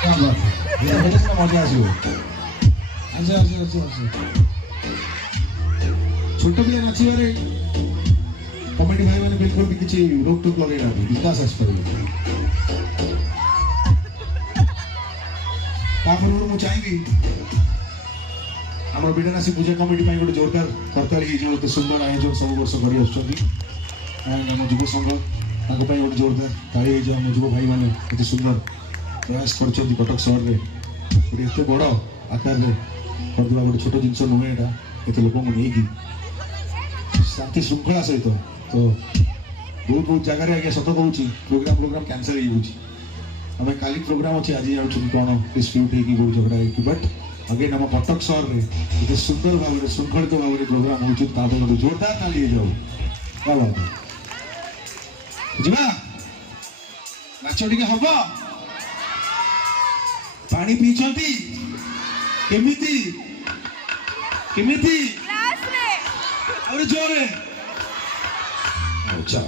क्या बात है, ये हेले से मजा आसी आसे आसे आसे आसे छोट पिला नाचिबारे कमेडी भाई मैंने बिल्कुल भी किसी रोक टोक लगे ना विकास आस पर मु चाहिए आम विडनासी पूजा कमिटी गोटे जोरदार करताली होते सुंदर आयोजन सब वर्ष कर युव संघ गोटे जोरदार ताली आम युव भाई मैंने सुंदर प्रयास कर कटक सहर में गोटे एत बड़ आकार करदेवा गोटे छोट जिन नुहे यहाँ एत लोक नहीं शांति श्रृंखला सहित तो बहुत बहुत जगह आज्ञा सत कहूँ प्रोग्राम कैंसल आम काली प्रोग्राम अच्छे आज जाऊँ कौन डिस्प्यूट हो बहुत झगड़ा हो बट अगेन आम कटक सहर में ये सुंदर भाव में श्रृंखलित भाव में प्रोग्राम हो जोरदार ताली जाऊ क्या बात है जा नाच टे हम पानी पीछती केमिति केमिति और जोरे अच्छा